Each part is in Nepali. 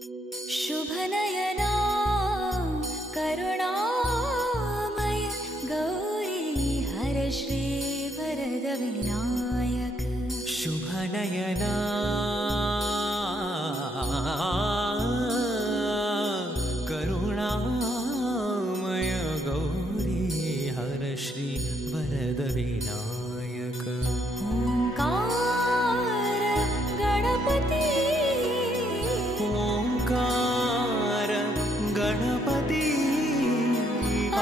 शुभनयना करुणामय गौरी हर श्री वरद विनायक शुभनयना करुणामय गौरी हर श्री वरद विनायक ओंकार गणपति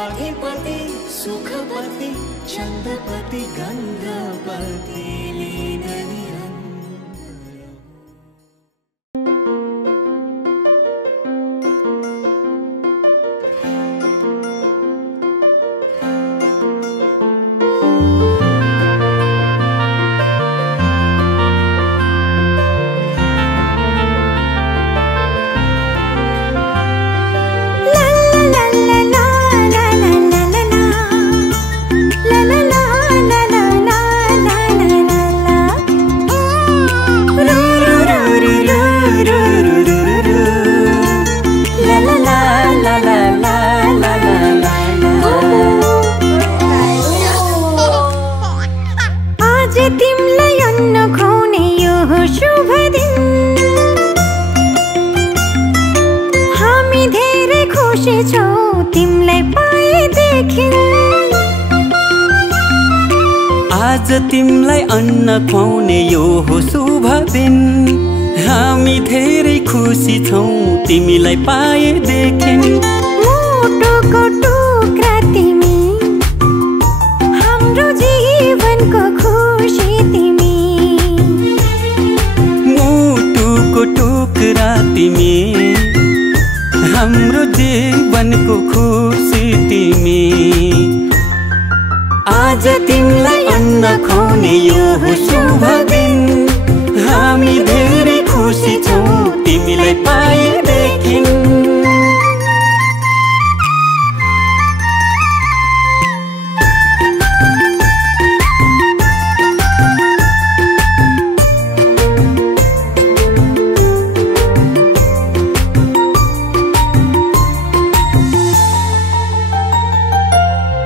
अधिपति सुखपति चंद्रपति गंधपति लीन आज तिमलाई अन्न खुवाउने यो हो शुभ दिन हामी धेरै खुसी छौं तिमीलाई पाएदेखि मुटुको टुक्रा तिमी हाम्रो जीवनको खुसी तिमी मुटुको टुक्रा तिमी हाम्रो जीवनको खुसी तिमी आज तिमलाई अन्न खुवाउने यो हो शुभ दिन हामी धेरै खुसी छौं तिमीलाई पाएदेखि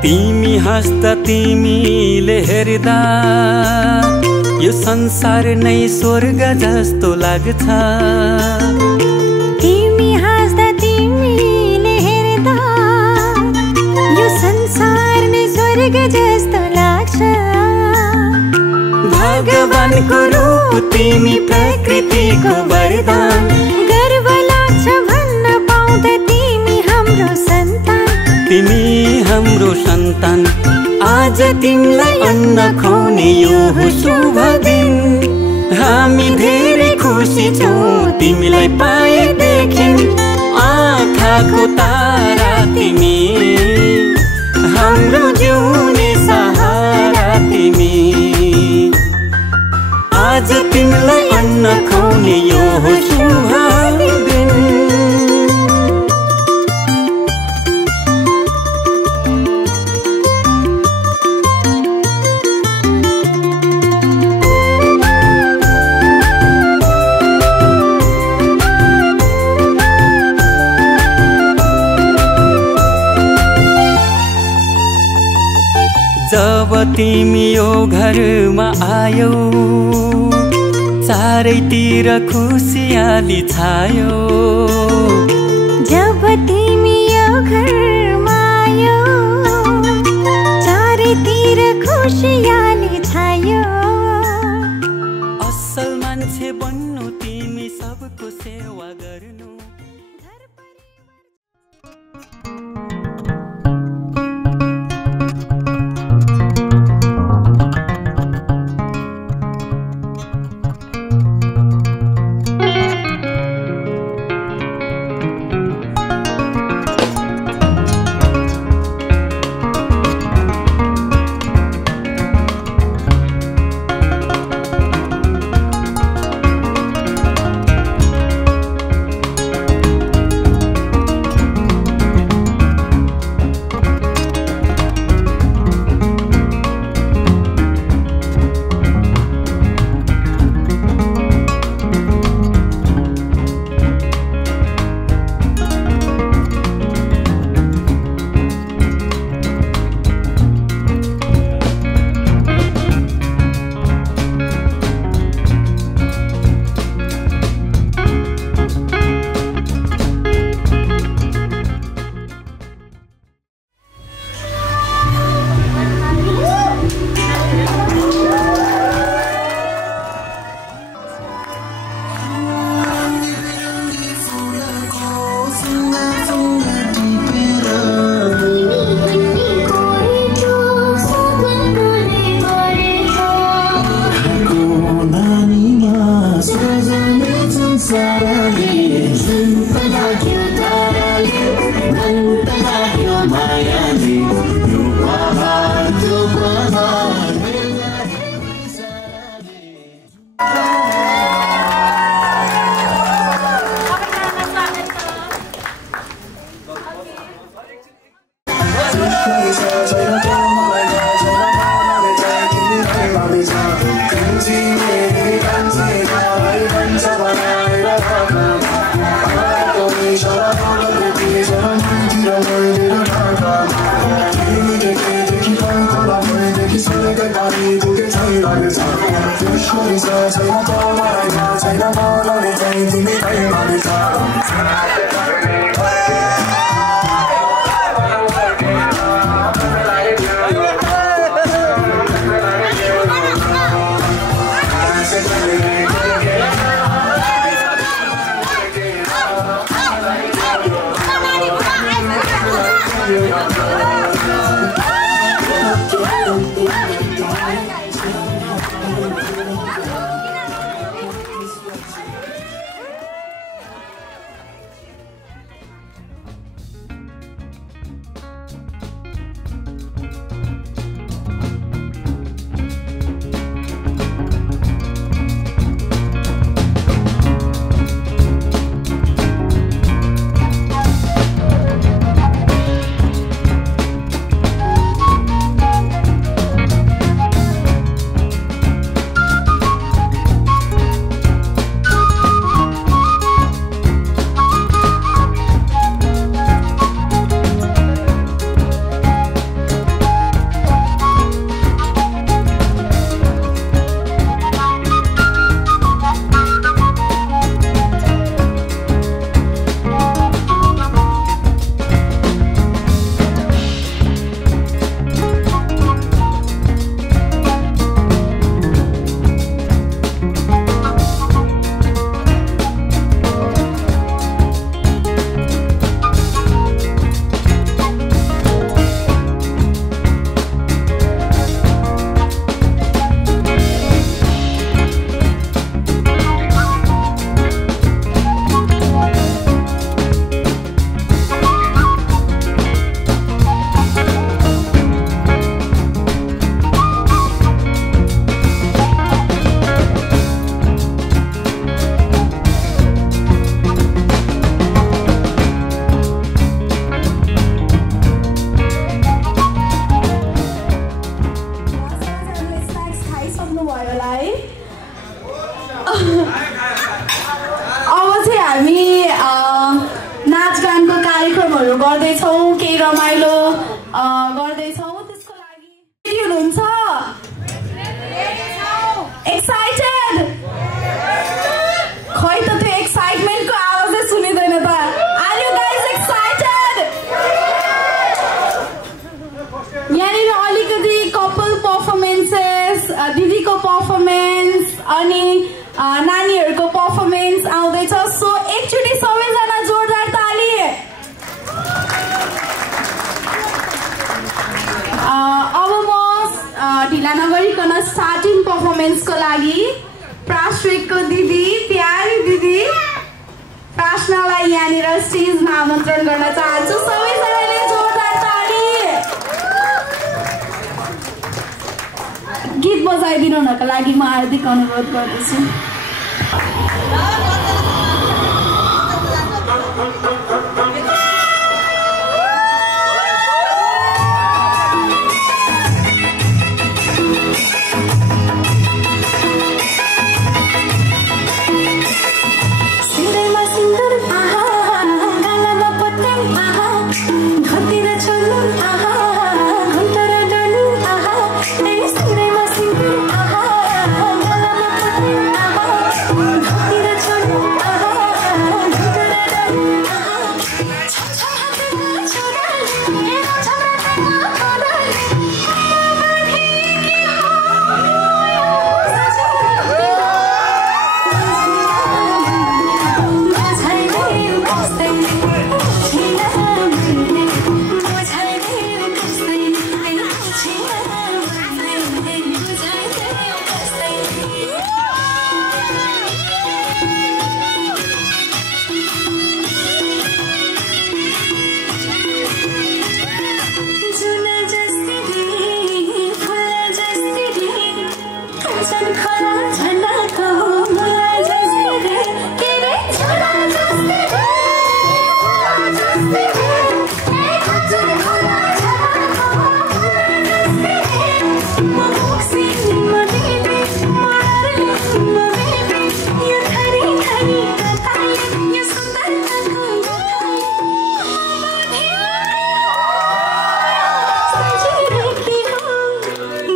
तिमी हाँस्दा तिमीले हेर्दा यो संसार नै स्वर्ग जस्तो लाग्छ तिमी हाँस्दा तिमीले हेर्दा यो संसार नै स्वर्ग जस्तो लाग्छ भगवानको रूप तिमी प्रकृतिको वरदान गर्व लाग्छ भन्न पाउँदा तिमी हाम्रो सन्तान तिमी हाम्रो सन्तान आज तिमीलाई अन्न खुवाउने यो हो शुभ दिन हामी धेरै खुसी छौं तिमीलाई पाएदेखि आँखाको तारा तिमी हाम्रो जिउने सहारा तिमी आज तिमीलाई अन्न खुवाउने यो हो शुभ दिन जब तिमी यो घरमा आयौ चारैतिर खुसियाली छायो जब तिमी यो घरमा आयौ चारैतिर खुसियाली छायो असल मान्छे बन्नु तिमी सबको सेवा गर्नु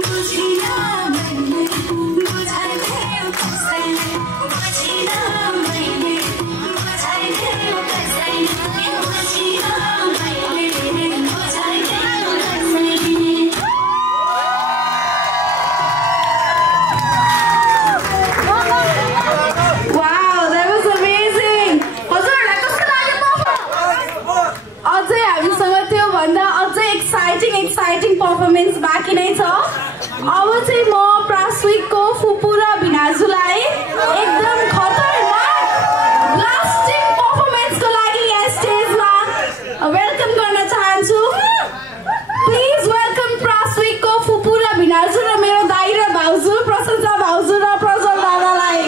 बुझिया पर्फर्मेन्स बाँकी नै छ। अब चाहिँ म प्रास्विकको फुपू र भिनाजुलाई एकदम खतरनाक ब्लास्टिङ पर्फर्मेन्सको लागि यहाँ स्टेजमा वेलकम गर्न चाहन्छु। प्लिज वेलकम प्रास्विकको फुपू र भिनाजु र मेरो दाइ र भाउजू प्रशंसा भाउजू र प्रज्वल दादालाई।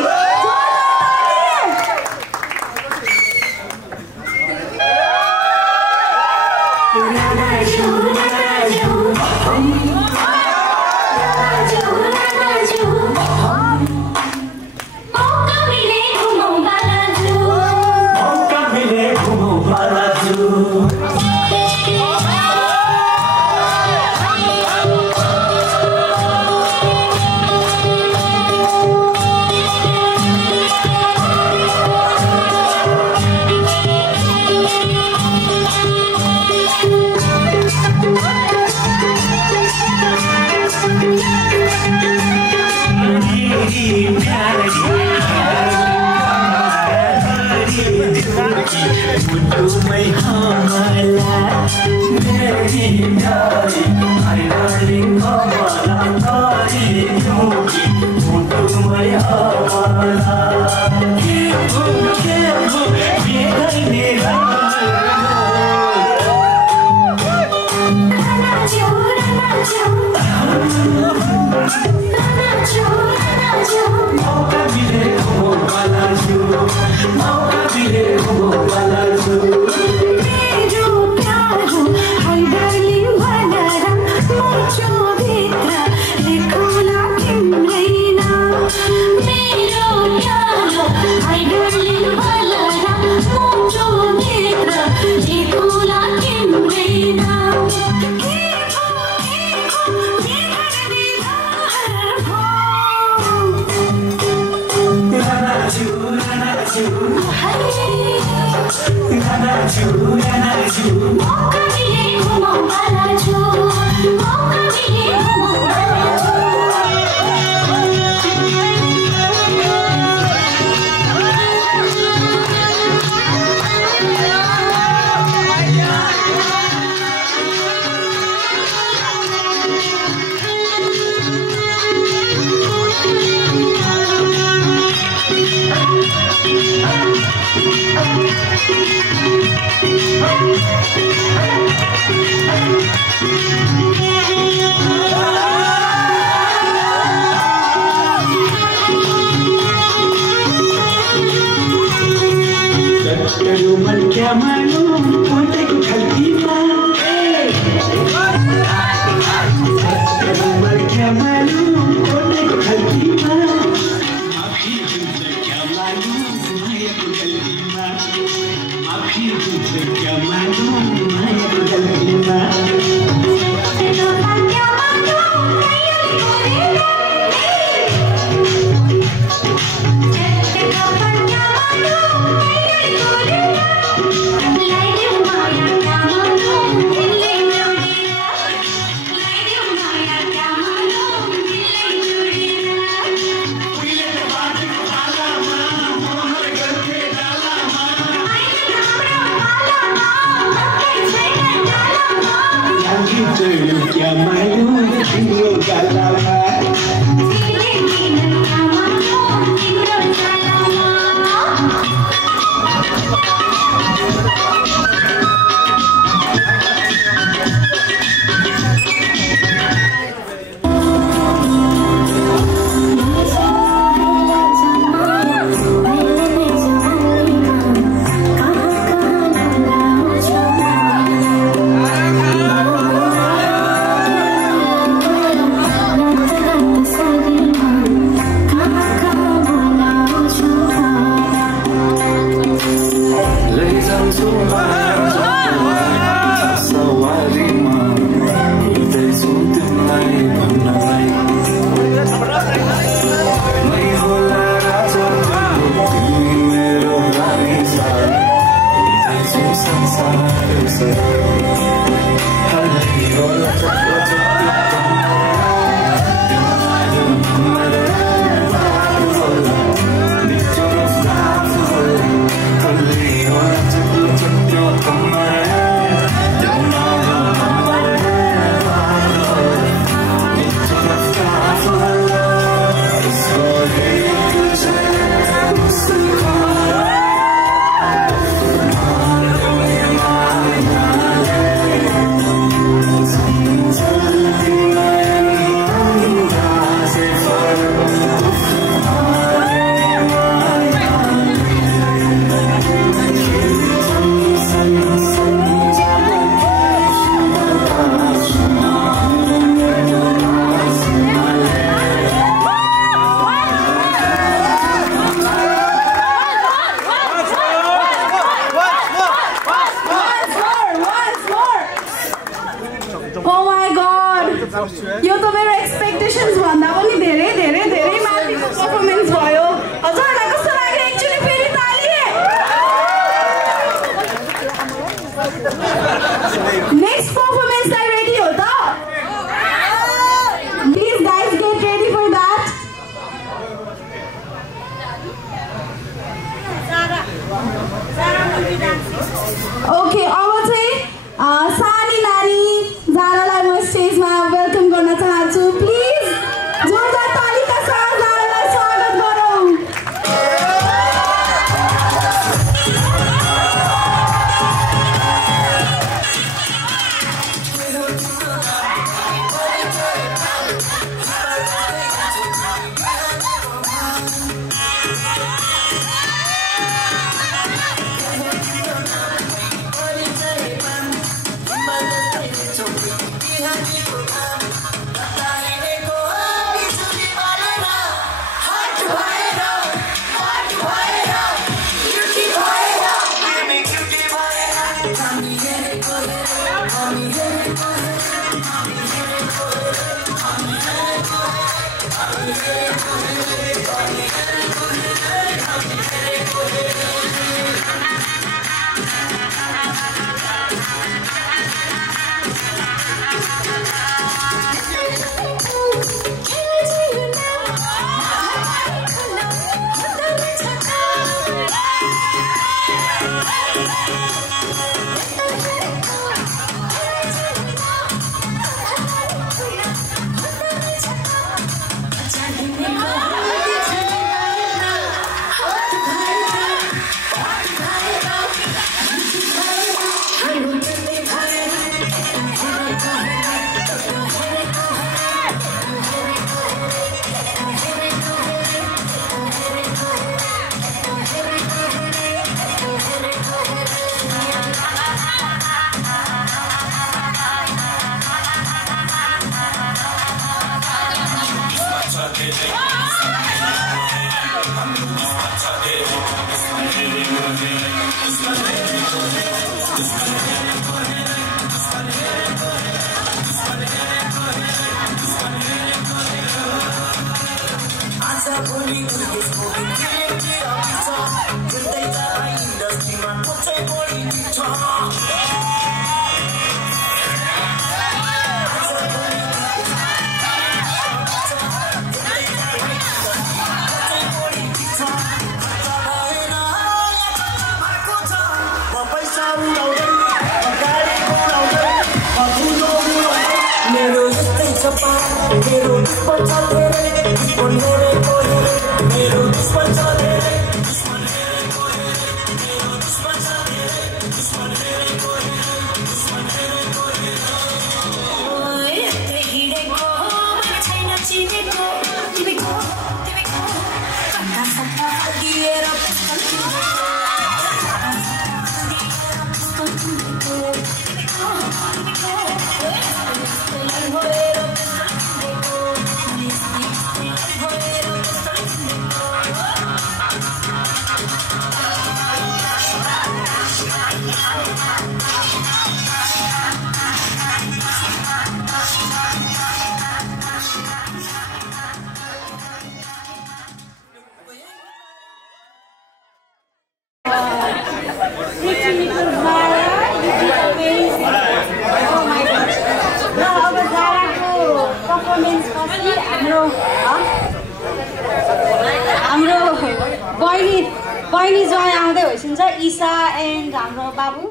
बहिनी जय आउँदै होइसिन्छ ईशा एन्ड हाम्रो बाबु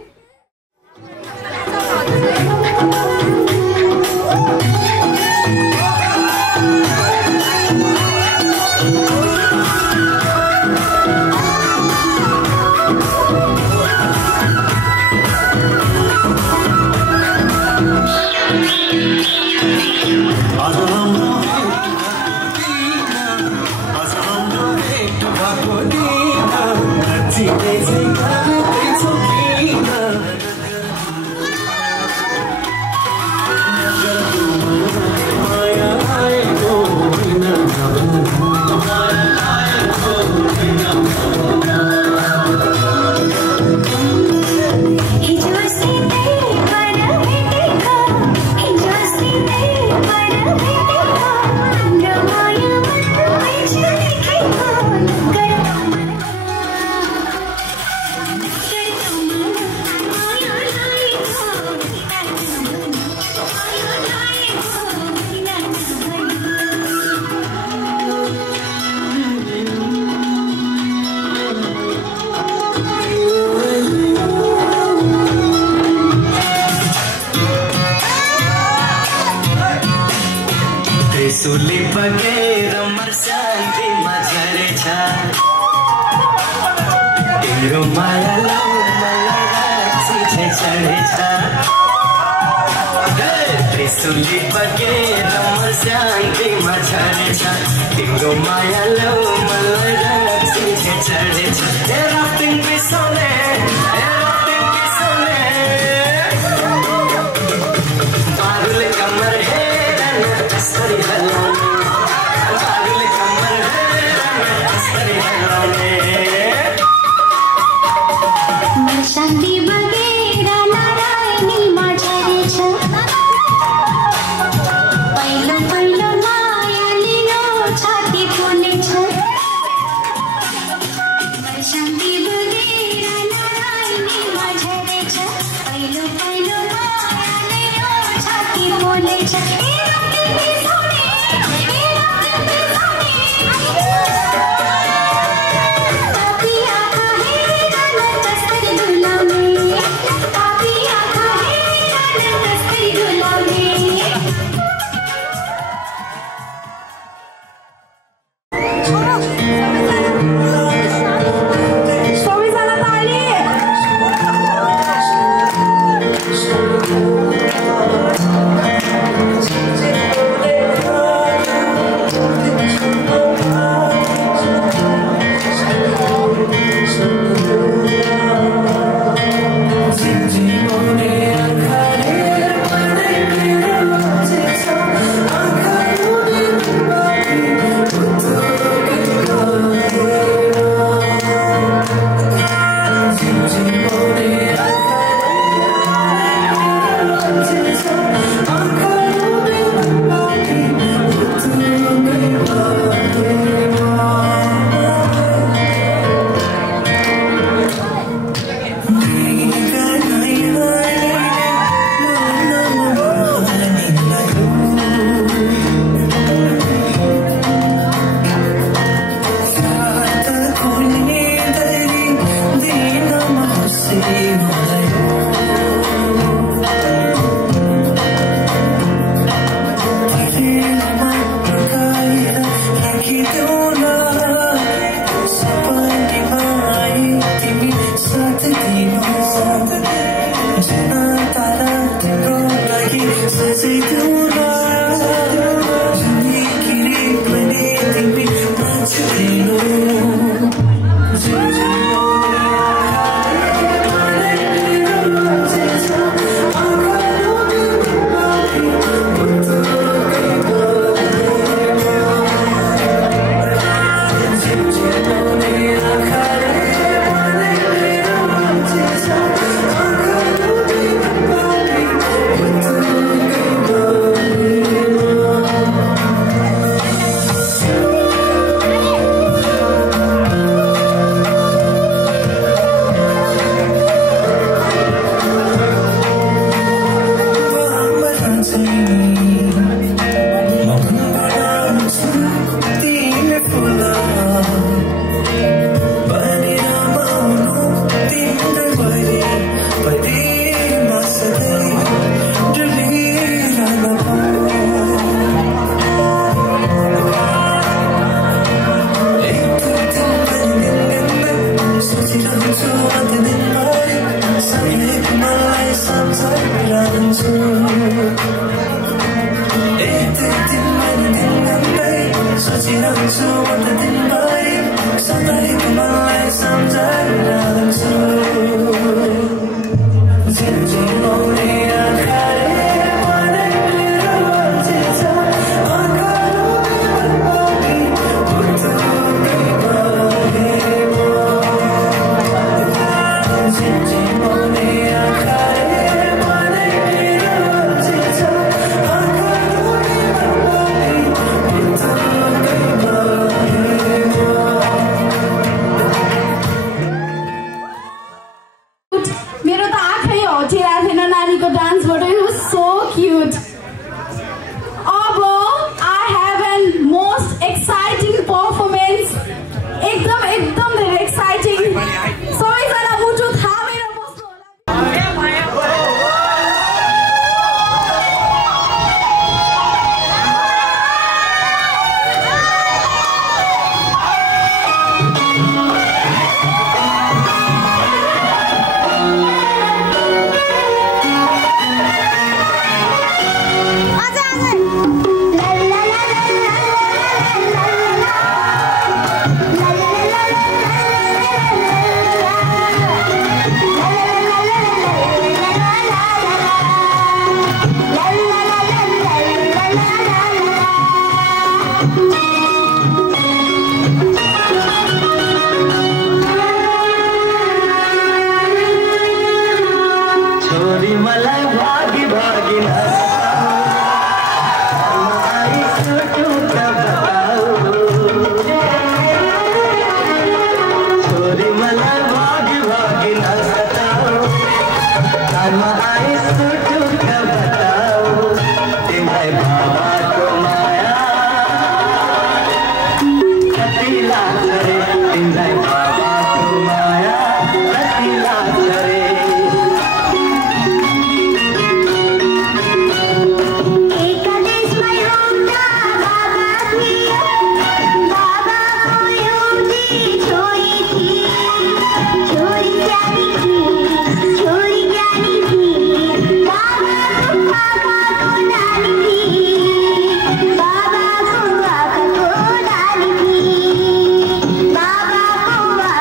सुली बगेर मर्शान्ति मझरेछ तिम्रो माया मलाई चढेछ सुली बगेर मर्शान्ति मझरेछ तिम्रो माया मलाई चढेछ राफ्टिङ बिसाउने पारुले कमर शान्ति बगेर नारायणी माझरेछ पहिलो पहिलो माया लियो छाती बसिरहन्छु म त दिनभरि सताएको मनलाई सम्झाइरहन्छु झिमझिमाउने आँखाले मलाई मेरो अल्झिन्छ आँखाहरू बर्बादी पुतुकै बहेमा झिमझिमाउने आँखाले मलाई मेरो अल्झिन्छ आँखाहरू बर्बादी पुतुकै बहेमा मेरो त आँखै हटिरहेको थिएन नानीको डान्सबाट इट वाज सो क्युट अब I have an most exciting performance एकदम धेरै एक्साइटिङ सबैजना मुटु थामेर बस्नु होला छोरी मलाई भागी भागी छोरी मलाई भागी भागी नसताऊ घरमा आई सुटुक बताऊ तिमीलाई बाबाको माया कति लाग्छ रे तिमीलाई बाबाको माया कति लाग्छ रे Baba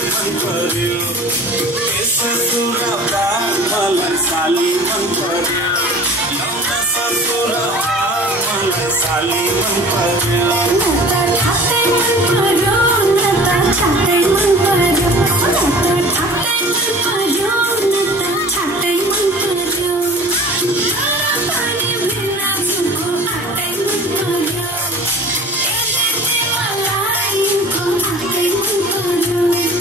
मन पर्यो ससुराबा मलाई साली मन पर्यो लौना ससुराबा मलाई साली मन पर्यो ठाकै मन पर्यो नता ठाकै मन पर्यो नता ठाकै मन पर्यो नता ठाकै मन पर्यो पानी बिना सुको आटै मन पर्यो मलाई को आटै मन पर्यो मलाई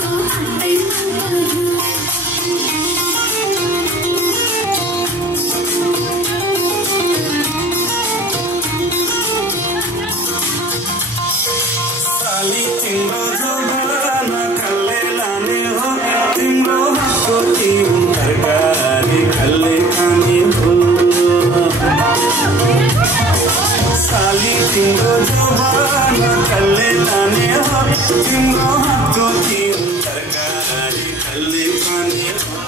को आटै मन पर्यो साली तिम्रो जमाना कल्ले लाने हो तिम्रो हातको तिम्रो तरकारी कल्ले खाने हो साली तिम्रो जमाना कल्ले लाने हो तिम्रो हातको तिम्रो तरकारी कल्ले खाने हो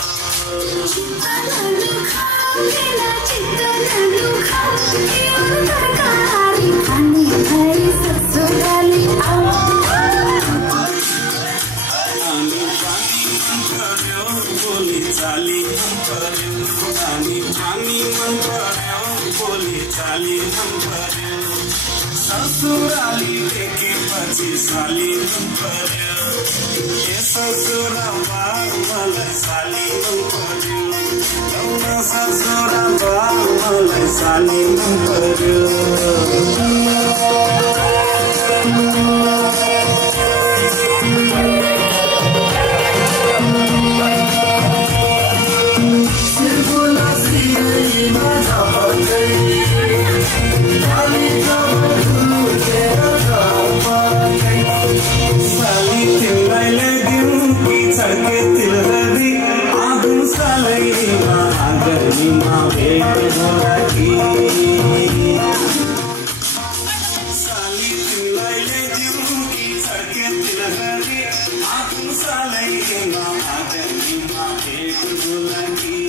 बोली चाली मन पर्यो पानी पानी मन पर्यो बोली चाली मन पर्यो ससुराली देखेपछि साली मन पर्यो ए ससुराबा मलाई साली मन पर्यो लौना ससुराबा मलाई साली मन पर्यो साली तिमीलाई ल्याइदिउँ कि छड्के तिलहरी आगो सालैमा आँगनीमा भेट होला कि साली तिमीलाई ल्याइदिउँ कि छड्के तिलहरी आगो सालैमा आँगनीमा भेट होला कि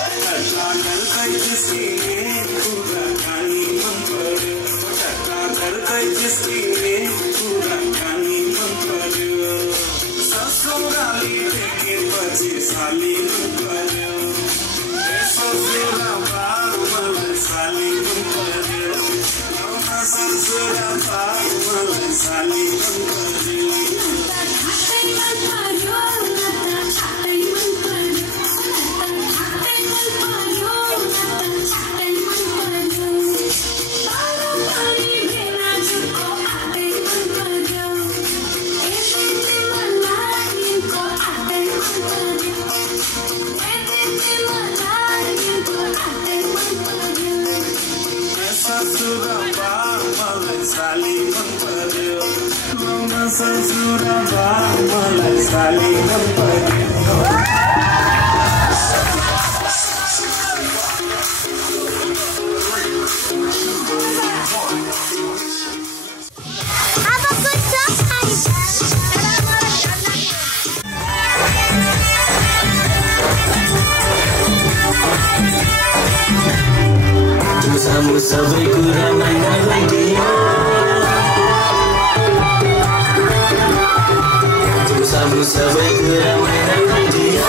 करकै जिस्किने कुराकानी मन पर्यो करकै जिस्किने कुराकानी मन पर्यो ससुराली देखेपछि साली मन पर्यो ससुराबा मलाई साली मन पर्यो लौना ससुराबा मलाई साली मन पर्यो ससुराबा मलाई साली मन पर्यो लौना ससुराबा मलाई साली मन पर्यो सामु सबै कुरा माया लाग्यो सामु सबै कुरा माया लाग्यो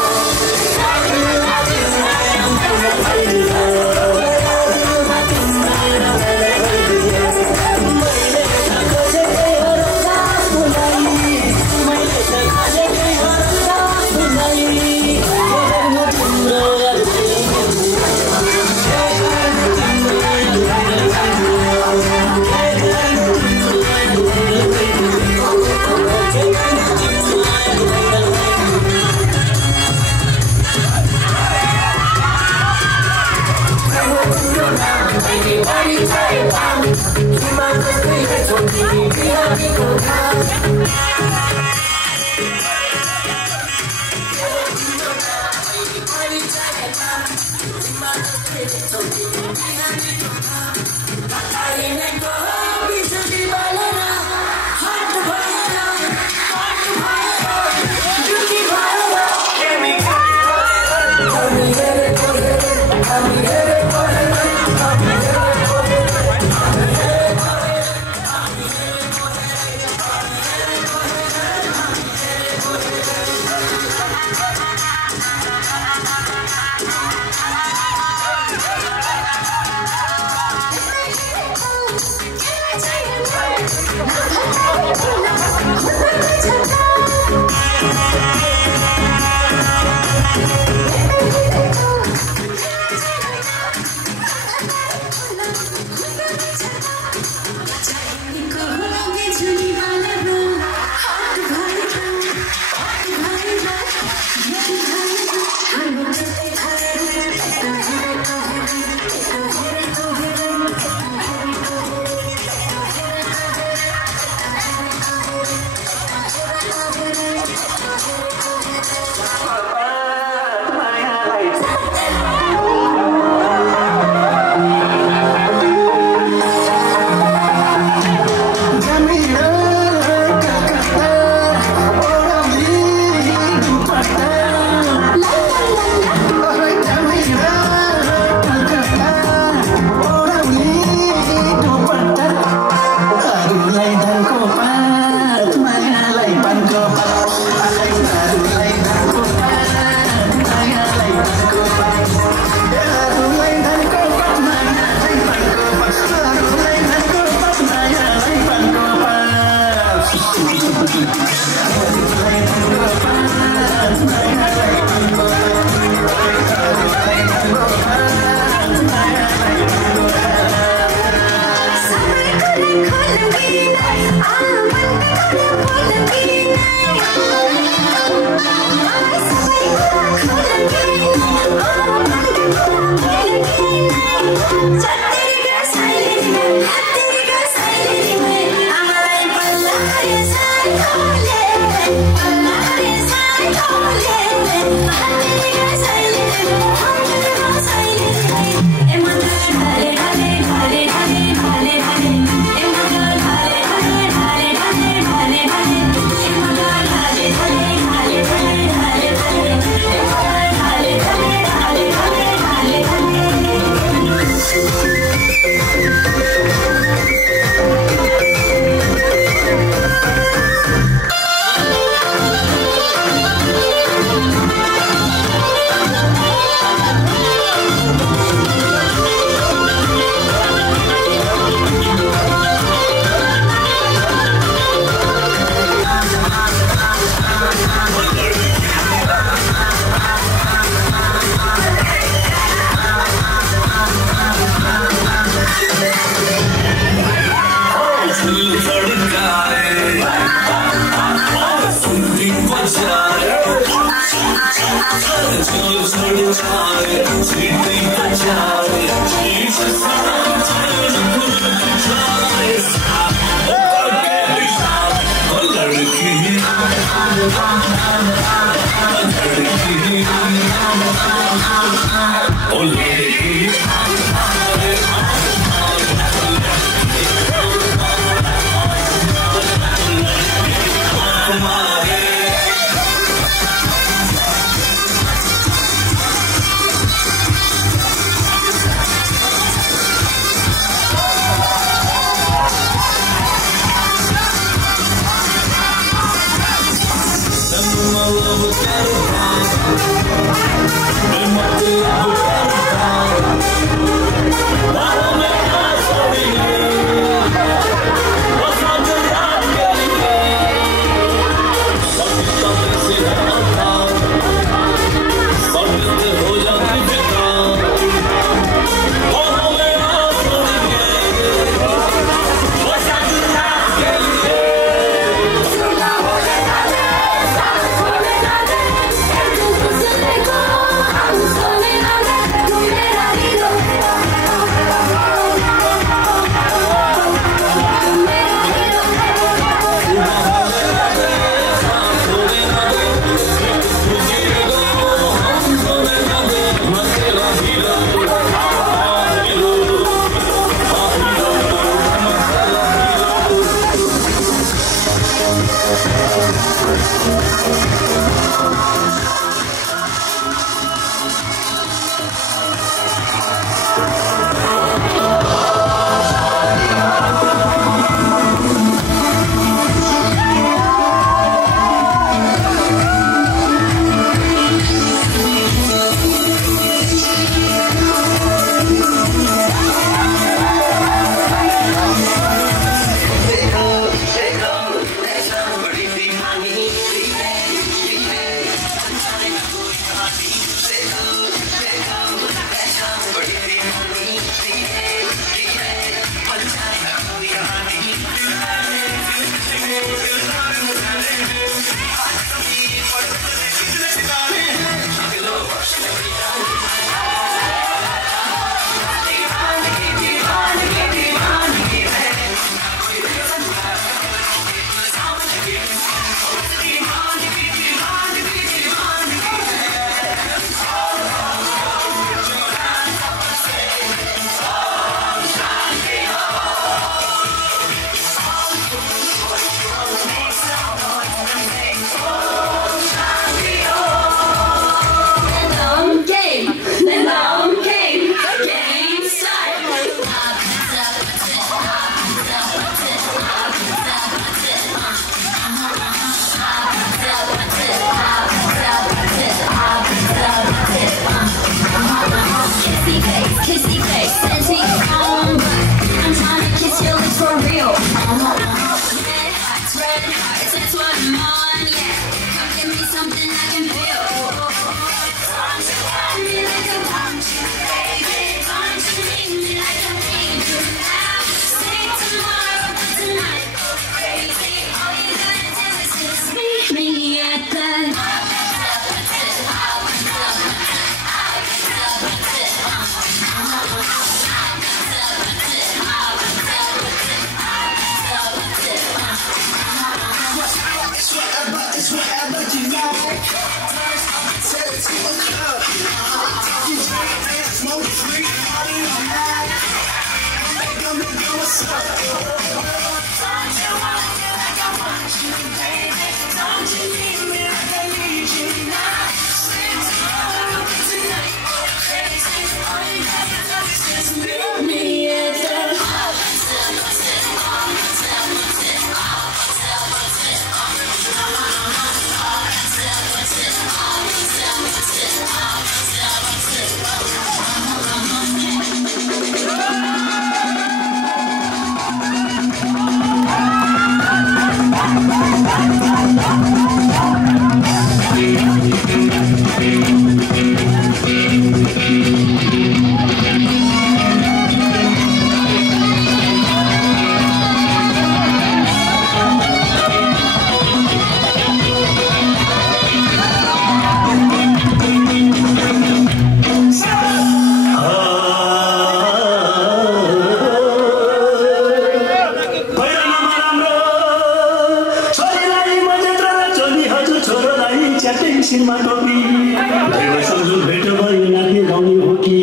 टोपी ड्राइभर सम्झु भेट भयो नाच्ने गाउने हो कि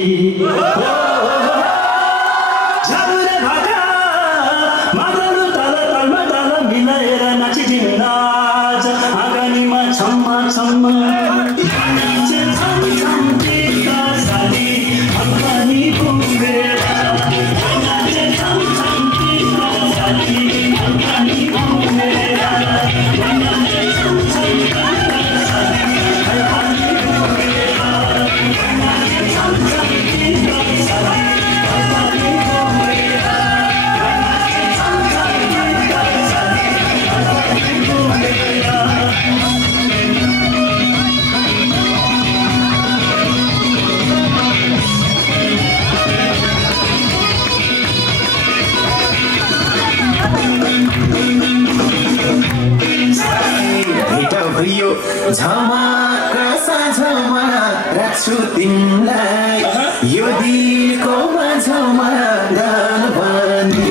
झाबुरे भाका मादल ताल तालमा ताल मिलाएर नाचिदिनु नाच आँगनीमा छम्मा छम्मा झमक साँझमा राख्छु तिमीलाई यो दिलको माझमा गान बानी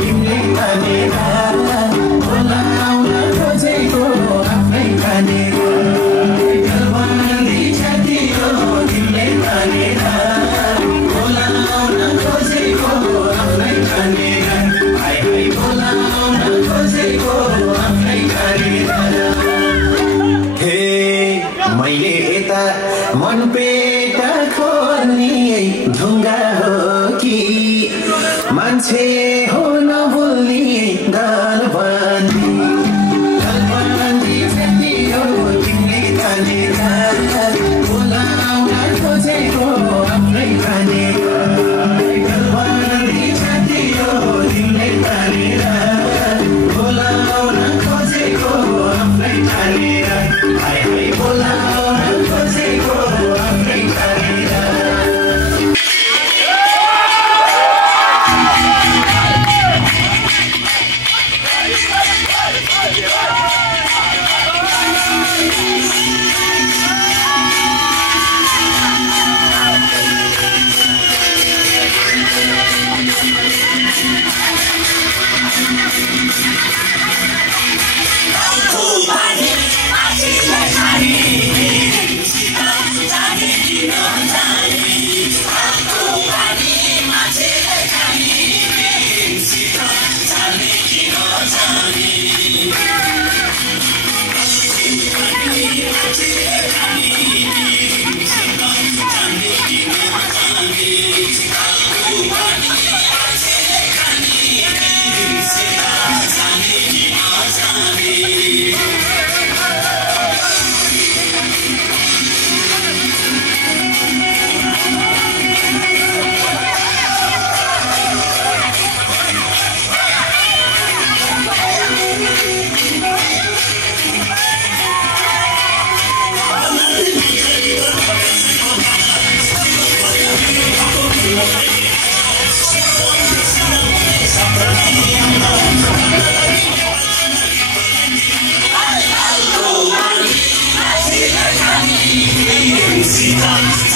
तिमीले मानेर बोलाउन खोजेको आफ्नै मानेर तिमीले मानेर बोलाउन खोजेको आफ्नै मानेर बोलाउन खोजेको मैले यता मन पेट खोल्ने ढुङ्गा हो कि मान्छे हो नबोल्ने गाल बानी तिमीले तानेर बोलाउन खोजेको आफ्नै तानेर तिमीले तानेर बोलाउन खोजेको आफ्नै तानेर बोलाउन खोजेको आफ्नै तानेर Música